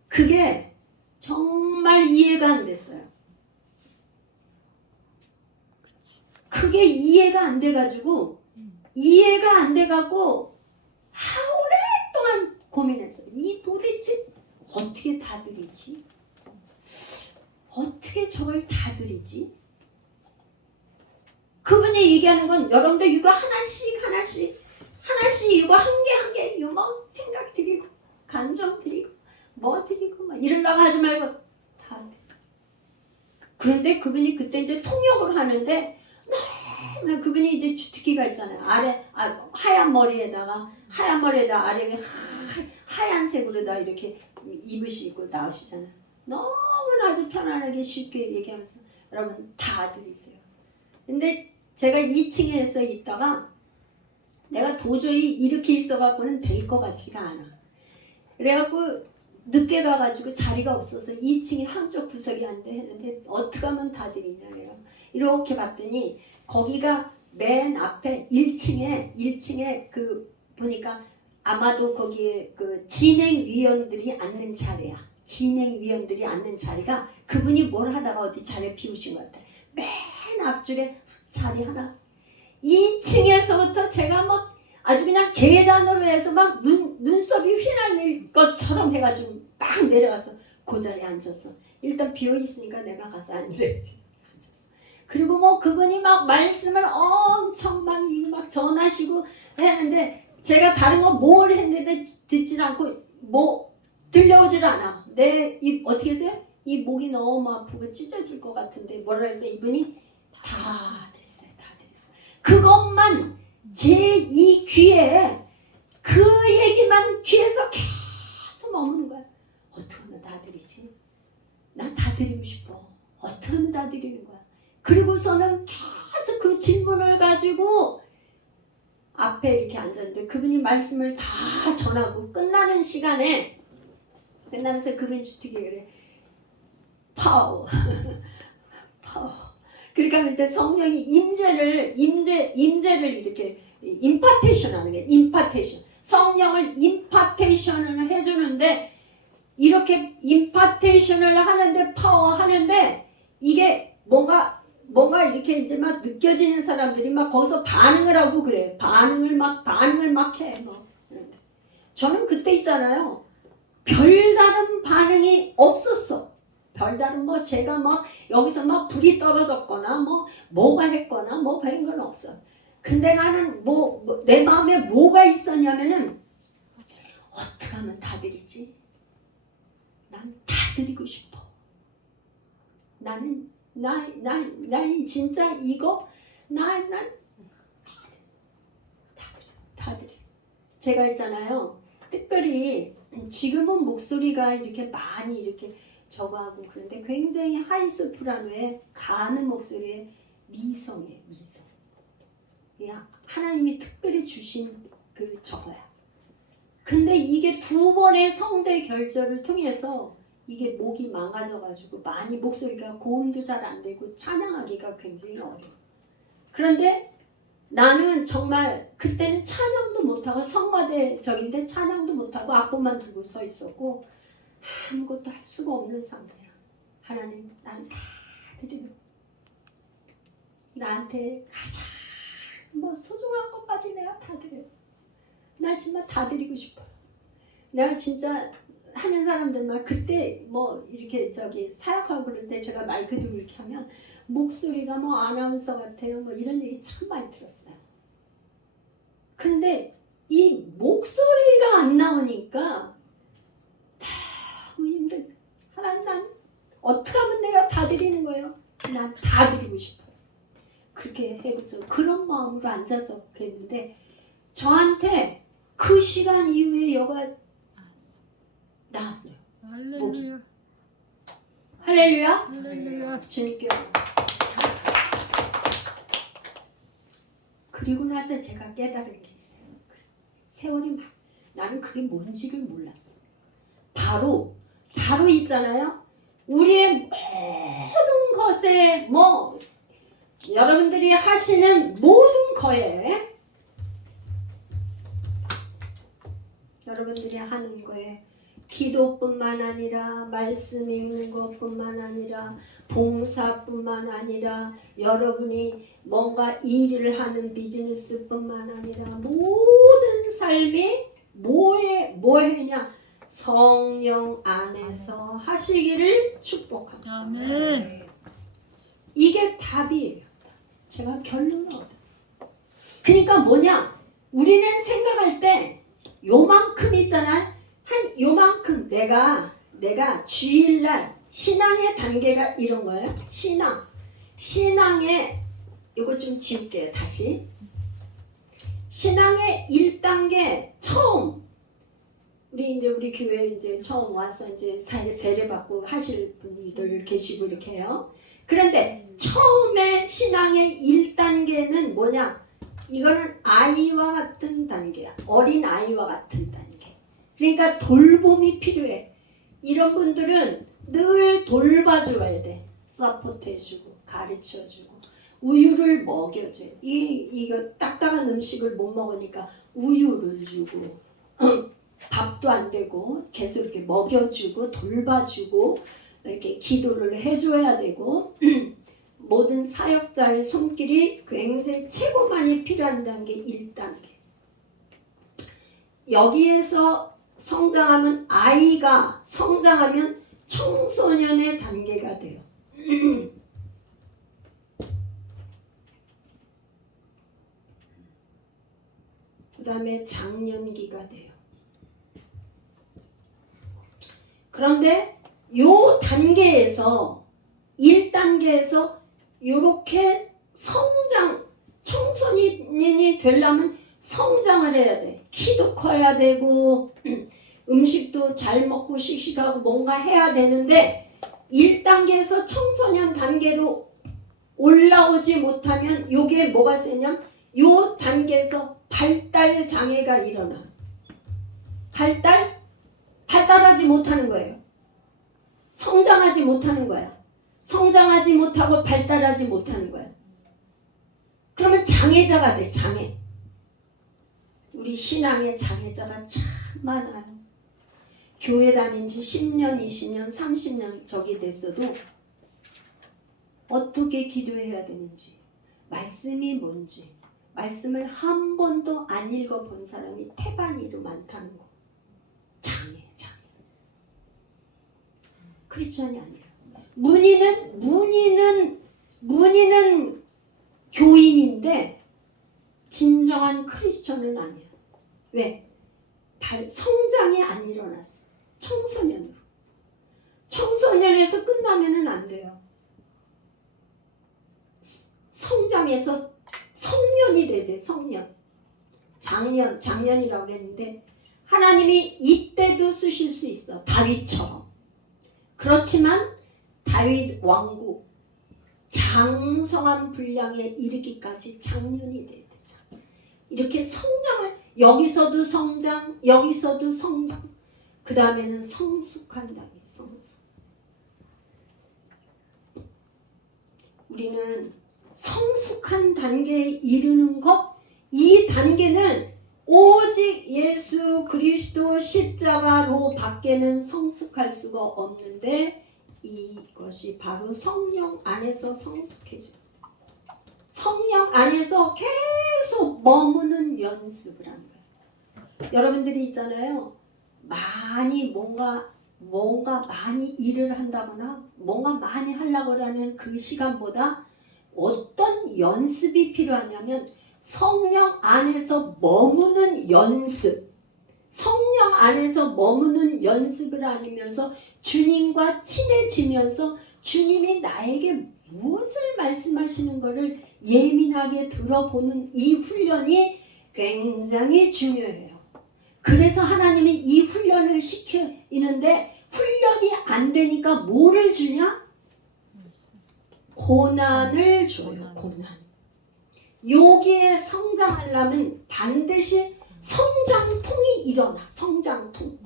그게 정말 이해가 안 됐어요. 그게 이해가 안 돼가지고 이해가 안 돼갖고 오랫동안 고민했어요. 이 도대체 어떻게 다 드리지? 어떻게 저걸 다 드리지? 그분이 얘기하는 건 여러분들 이거 하나씩 이거 한 개 이거 뭐 생각 드리고 감정 드리고 뭐 드리고 막 이러려고 하지 말고 다 드렸어요. 그런데 그분이 그때 이제 통역을 하는데 너무나 그분이 이제 주특기가 있잖아요. 하얀 머리에다가 아래에 하얀색으로 다 이렇게 입으시고 나오시잖아요. 너무나 아주 편안하게 쉽게 얘기하면서 여러분 다 드리세요. 근데 제가 2층에서 있다가 내가 도저히 이렇게 있어갖고는 될 것 같지가 않아. 그래갖고 늦게 가가지고 자리가 없어서 2층에 한쪽 구석이 안 돼 했는데 어떻게 하면 다 드리냐 그래요. 이렇게 봤더니 거기가 맨 앞에 1층에 그 보니까 아마도 거기에 그 진행위원들이 앉는 자리야. 진행위원들이 앉는 자리가 그분이 뭘 하다가 어디 자리에 비우신 것 같아. 맨 앞줄에 자리 하나. 2층에서부터 제가 막 아주 그냥 계단으로 해서 막 눈썹이 휘날릴 것처럼 해가지고 막 내려가서 그 자리에 앉았어. 일단 비어있으니까 내가 가서 앉았지. 그리고 뭐 그분이 막 말씀을 엄청 막 전하시고 했는데 제가 다른 거 뭘 했는데 듣질 않고 뭐 들려오질 않아. 내 입 어떻게 했어요? 이 목이 너무 아프고 찢어질 것 같은데 뭐라 했어요? 이분이 다 드렸어요. 그것만 제 이 귀에 그 얘기만 귀에서 계속 머무는 거야. 어떻게 하면 다 드리지? 나 다 드리고 싶어. 어떻게 하면 다 드리는 거야? 그리고서는 계속 그 질문을 가지고 앞에 이렇게 앉았는데 그분이 말씀을 다 전하고 끝나는 시간에 끝나면서 그분이 주특기 그래. 파워. 그러니까 이제 성령이 임재를 이렇게 임파테이션 하는 게 임파테이션. 성령을 임파테이션을 해주는데 이렇게 임파테이션을 하는데 파워 하는데 이게 뭔가 이렇게 이제 막 느껴지는 사람들이 막 거기서 반응을 하고 그래. 반응을 막 해. 뭐. 저는 그때 있잖아요. 별다른 반응이 없었어. 별다른 뭐 제가 막 여기서 막 불이 떨어졌거나 뭐가 했거나 뭐 그런 건 없어. 근데 나는 내 마음에 뭐가 있었냐면은 어떻게 하면 다 드리지? 난 다 드리고 싶어. 나는 진짜 이거 다 드려. 제가 있잖아요. 특별히 지금은 목소리가 이렇게 많이 이렇게 저거하고 그런데 굉장히 하이소프라노의 가는 목소리의 미성이에요. 미성. 하나님이 특별히 주신 그 저거야. 근데 이게 2번의 성대 결절을 통해서 이게 목이 망가져가지고 많이 목소리가 고음도 잘 안 되고 찬양하기가 굉장히 어려워. 그런데 나는 정말 그때는 찬양도 못하고 성가대적인데 찬양도 못하고 악보만 들고 서 있었고 아무것도 할 수가 없는 상태야. 하나님, 난 다 드리고 나한테 가장 소중한 것까지 내가 다 드려. 나 정말 다 드리고 싶어. 내가 진짜 하는 사람들만 그때 이렇게 사역하고 그럴 때 제가 마이크 들고 이렇게 하면 목소리가 아나운서 같아요. 이런 얘기 참 많이 들었어요. 근데 이 목소리가 안 나오니까 너무 힘들어. 하나님, 난 어떻게 하면 내가 다 드리는 거예요? 난 다 드리고 싶어요. 그렇게 해서 그런 마음으로 앉아서 그랬는데 저한테 그 시간 이후에 여가 나왔어요. 할렐루야. 할렐루야. 할렐루야. 주님께. 그리고 나서 제가 깨달은 게 있어요. 세월이 나는 그게 뭔지를 몰랐어. 바로 있잖아요. 우리의 모든 것에 여러분들이 하시는 모든 거에 여러분들이 하는 거에 기도뿐만 아니라 말씀 읽는 것뿐만 아니라 봉사뿐만 아니라 여러분이 뭔가 일을 하는 비즈니스뿐만 아니라 모든 삶이 뭐해냐 성령 안에서 하시기를 축복합니다. 아멘. 이게 답이에요. 제가 결론을 얻었어요. 그러니까 뭐냐? 우리는 생각할 때 요만큼 있잖아요. 한 요만큼 내가 주일날 신앙의 단계가 이런 거예요. 신앙의 이거 좀 지울게요. 다시. 신앙의 1단계 처음 우리 교회 이제 처음 와서 이제 세례 받고 하실 분들 계시고 이렇게 해요. 그런데 처음에 신앙의 1단계는 뭐냐? 이거는 아이와 같은 단계야. 어린 아이와 같은 단계. 그러니까 돌봄이 필요해. 이런 분들은 늘 돌봐줘야 돼. 서포트해주고 가르쳐주고 우유를 먹여줘요. 이거 딱딱한 음식을 못 먹으니까 우유를 주고 밥도 안 되고 계속 이렇게 먹여주고 돌봐주고 이렇게 기도를 해줘야 되고 모든 사역자의 손길이 굉장히 최고 많이 필요한 단계 1단계. 여기에서 성장하면 아이가 성장하면 청소년의 단계가 돼요. 그 다음에 장년기가 돼요. 그런데 요 단계에서 1단계에서 요렇게 청소년이 되려면 성장을 해야 돼. 키도 커야 되고 음식도 잘 먹고 씩씩하고 뭔가 해야 되는데 1단계에서 청소년 단계로 올라오지 못하면 요게 뭐가 세냐면 요 단계에서 발달 장애가 일어나. 발달하지 못하는 거예요. 성장하지 못하는 거야. 성장하지 못하고 발달하지 못하는 거야. 그러면 장애자가 돼. 장애. 우리 신앙의 장애자가 참 많아요. 교회 다닌 지 10년, 20년, 30년 저기 됐어도 어떻게 기도해야 되는지, 말씀이 뭔지, 말씀을 한 번도 안 읽어본 사람이 태반이로 많다는 거. 장애. 크리스천이 아니라 문의는 교인인데 진정한 크리스천은 아니야. 왜? 성장이 안 일어났어. 청소년으로. 청소년에서 끝나면은 안 돼요. 성장해서 성년이 돼야 성년. 장년이라고 그랬는데 하나님이 이때도 쓰실 수 있어. 다윗처럼. 그렇지만 다윗 왕국 장성한 분량에 이르기까지 장년이 돼야 되죠. 이렇게 성장을 여기서도 성장, 여기서도 성장. 그 다음에는 성숙한 단계. 성숙. 우리는 성숙한 단계에 이르는 것, 이 단계는 오직 예수 그리스도 십자가로 밖에는 성숙할 수가 없는데 이것이 바로 성령 안에서 성숙해져. 성령 안에서 계속 머무는 연습을 하는 거예요. 여러분들이 있잖아요. 많이 뭔가 많이 일을 한다거나 뭔가 많이 하려고 하는 그 시간보다 어떤 연습이 필요하냐면 성령 안에서 머무는 연습. 성령 안에서 머무는 연습을 하면서 주님과 친해지면서 주님이 나에게 무엇을 말씀하시는 것을 예민하게 들어보는 이 훈련이 굉장히 중요해요. 그래서 하나님이 이 훈련을 시키는데 훈련이 안 되니까 뭐를 주냐? 고난을 줘요. 고난. 여기에 성장하려면 반드시 성장통이 일어나. 성장통.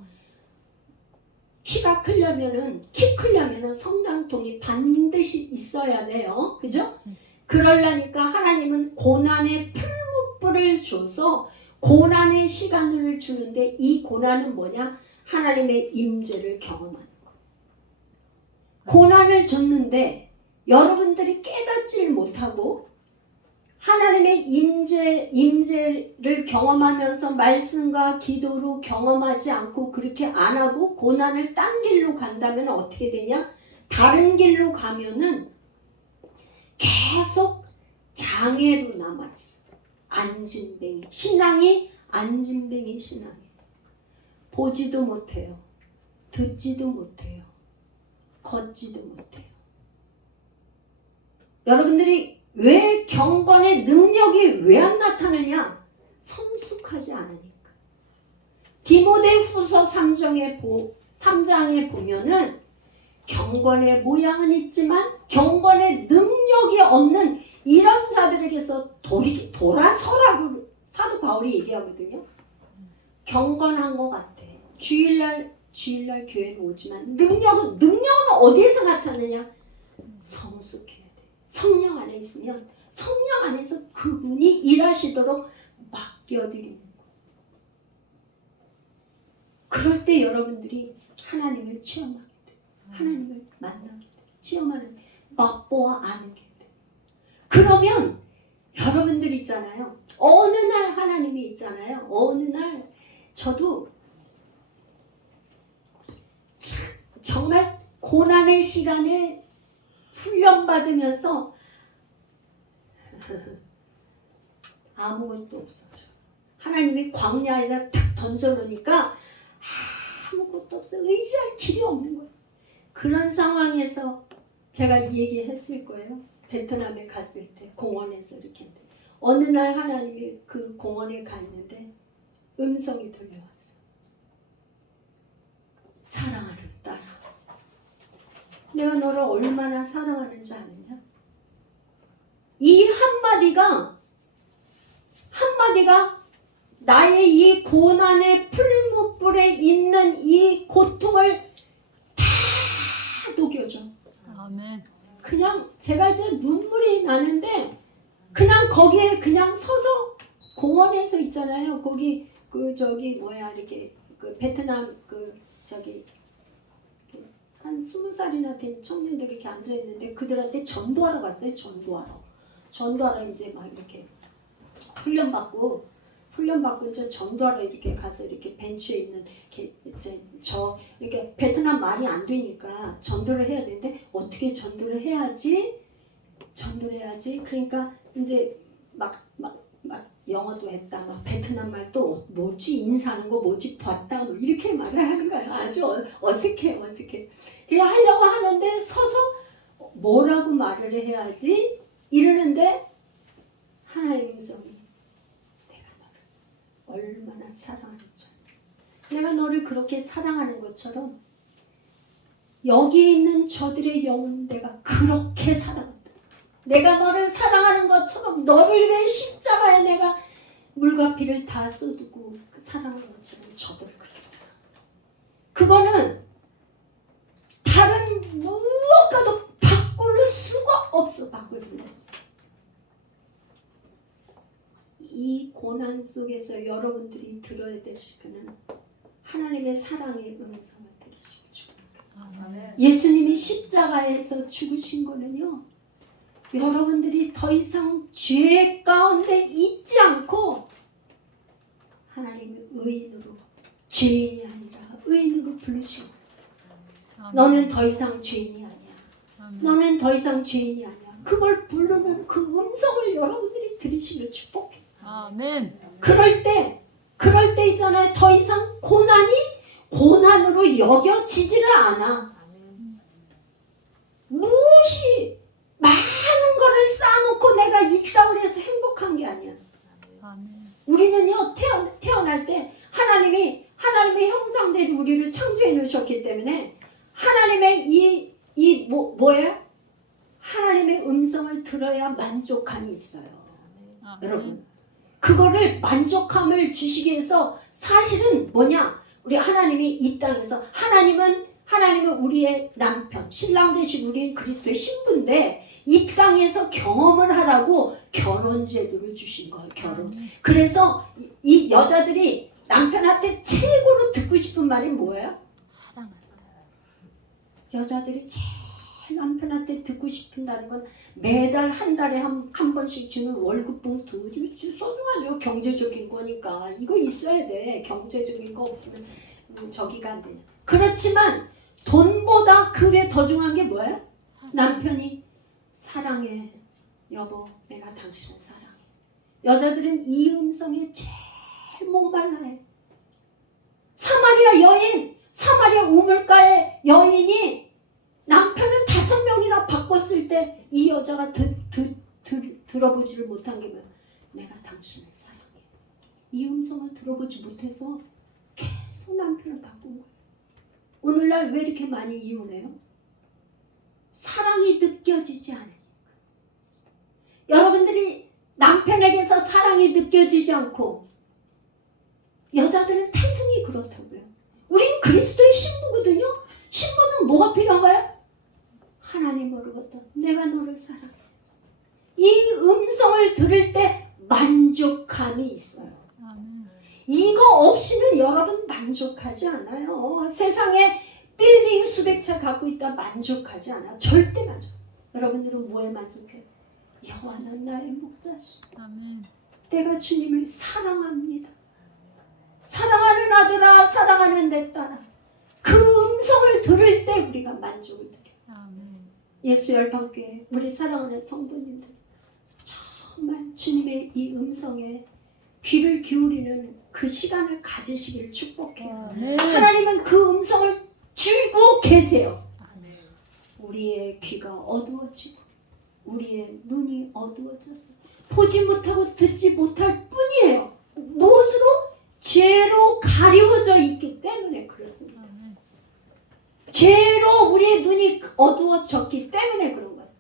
키 크려면은 성장통이 반드시 있어야 돼요. 그죠? 그러려니까 하나님은 고난의 풀무불을 줘서 고난의 시간을 주는데 이 고난은 뭐냐? 하나님의 임재를 경험하는 거예요. 고난을 줬는데 여러분들이 깨닫지를 못하고 하나님의 임재를 경험하면서 말씀과 기도로 경험하지 않고 그렇게 안 하고 고난을 딴 길로 간다면 어떻게 되냐? 다른 길로 가면은 계속 장애로 남아있어. 안진뱅이. 신앙이 안진뱅이 신앙이에요. 보지도 못해요. 듣지도 못해요. 걷지도 못해요. 여러분들이 왜 경건의 능력이 왜 안 나타나냐? 성숙하지 않으니까. 디모데후서 3장에 보면은 경건의 모양은 있지만 경건의 능력이 없는 이런 자들에게서 돌아서라고 사도 바울이 얘기하거든요. 경건한 것 같아. 주일날 교회는 오지만 능력은 어디에서 나타나냐? 성숙해야 돼. 성령 안에 있으면 성령 안에서 그분이 일하시도록 맡겨드리는 거예요. 그럴 때 여러분들이 하나님을 체험하게 돼요. 하나님을 만나게 돼요. 체험하는, 맛보아 아는 게 돼요. 그러면 여러분들 있잖아요. 어느 날 하나님이 있잖아요. 어느 날 저도 정말 고난의 시간에 훈련받으면서 아무것도 없어져. 하나님이 광야에다 탁 던져놓으니까 아무것도 없어. 의지할 길이 없는 거예요. 그런 상황에서 제가 이 얘기 했을 거예요. 베트남에 갔을 때 공원에서 이렇게 했는데 어느 날 하나님이 그 공원에 갔는데 음성이 들려왔어. 사랑하는 딸아, 내가 너를 얼마나 사랑하는지 아느냐? 이 한마디가 나의 이 고난의 풀무불에 있는 이 고통을 다 녹여줘. 아멘. 그냥 제가 이제 눈물이 나는데 그냥 거기에 그냥 서서 공원에서 있잖아요. 거기 이렇게 그 베트남 한 20살이나 된 청년들이 이렇게 앉아 있는데 그들한테 전도하러 갔어요. 전도하러 이제 막 이렇게 훈련받고 이제 전도하러 이렇게 가서 이렇게 벤치에 있는 이렇게 베트남 말이 안 되니까 전도를 해야 되는데 어떻게 전도를 해야지? 그러니까 이제 막 영어도 했다. 막 베트남 말 또 뭐지? 인사하는 거 뭐지? 봤다. 뭐 이렇게 말을 하는 거야. 아주 어색해. 그냥 하려고 하는데 서서 뭐라고 말을 해야지? 이러는데 하나님의 음성이 내가 너를 얼마나 사랑하는지, 내가 너를 그렇게 사랑하는 것처럼 여기 있는 저들의 영혼 내가 그렇게 사랑한다. 내가 너를 사랑하는 것처럼 너를 위해 십자가에 내가 물과 피를 다 쏟고 사랑하는 것처럼 저들을 그렇게 사랑한다. 그거는 다른 무엇과도 바꿀 수가 없어. 이 고난 속에서 여러분들이 들어야 될 시간은 하나님의 사랑의 음성을 들으시고 죽는. 예수님이 십자가에서 죽으신 거는요, 여러분들이 더 이상 죄 가운데 있지 않고 하나님의 의인으로, 죄인이 아니라 의인으로 부르시고, 너는 더 이상 죄인이 아니야. 너는 더 이상 죄인이 아니야. 그걸 부르는 그 음성을 여러분들이 들으시면 축복해. 아멘. 그럴 때 있잖아요. 더 이상 고난이 고난으로 여겨지지를 않아. 무엇이 많은 거를 쌓아놓고 내가 있다고 해서 행복한 게 아니야. 우리는요, 태어날 때 하나님의 형상대로 우리를 창조해 놓으셨기 때문에 하나님의 뭐예요? 하나님의 음성을 들어야 만족감이 있어요. 여러분, 그거를 만족감을 주시기 위해서 사실은 뭐냐? 우리 하나님이 이 땅에서 하나님은 우리의 남편, 신랑 되신 우리는 그리스도의 신부인데 이 땅에서 경험을 하라고 결혼 제도를 주신 거예요. 결혼. 아멘. 그래서 이 여자들이 남편한테 최고로 듣고 싶은 말이 뭐예요? 사랑하라. 여자들이 제일 남편한테 듣고 싶은다는 건 매달 한 달에 한 번씩 주는 월급 봉투. 이거 소중하죠. 경제적인 거니까 이거 있어야 돼. 경제적인 거 없으면 저기가 안 되냐. 그렇지만 돈보다 그 외에 더 중요한 게 뭐예요? 남편이 사랑해 여보, 내가 당신을 사랑해. 여자들은 이 음성에 제일 목말라해. 사마리아 여인, 사마리아 우물가의 여인이 남편을 5명이나 바꿨을 때 이 여자가 들어보지를 못한 게 뭐야? 내가 당신을 사랑해. 이 음성을 들어보지 못해서 계속 남편을 바꾼 거예요. 오늘날 왜 이렇게 많이 이혼해요? 사랑이 느껴지지 않으니까. 여러분들이 남편에게서 사랑이 느껴지지 않고, 여자들은 태생이 그렇다고요. 우린 그리스도의 신부거든요. 신부는 뭐가 필요한가요? 하나님으로부터 내가 너를 사랑해. 이 음성을 들을 때 만족감이 있어요. 아멘. 이거 없이는 여러분 만족하지 않아요. 세상에 빌딩 수백 채 갖고 있다 만족하지 않아. 절대 만족. 여러분들은 뭐에 만족해요? 여호와는 나의 목자시. 아멘. 내가 주님을 사랑합니다. 사랑하는 아들아, 사랑하는 내 딸아. 그 음성을 들을 때 우리가 만족을 드려요. 아멘. 예수 열방교회 우리 사랑하는 성도님들, 정말 주님의 이 음성에 귀를 기울이는 그 시간을 가지시기를 축복해요. 아멘. 하나님은 그 음성을 주고 계세요. 아멘. 우리의 귀가 어두워지고 우리의 눈이 어두워져서 보지 못하고 듣지 못할 뿐이에요. 무엇으로? 죄로 가리워져 있기 때문에 그렇습니다. 아멘. 죄로 우리의 눈이 어두워졌기 때문에 그런 거예요.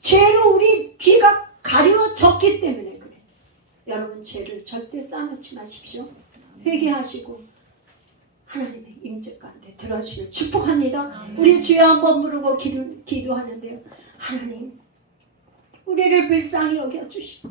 죄로 우리 귀가 가려졌기 때문에 그래요. 여러분 죄를 절대 쌓아놓지 마십시오. 회개하시고 하나님의 임재 가운데 들어가시길 축복합니다. 우리 주여 한번 부르고 기도하는데요. 하나님, 우리를 불쌍히 여겨주시고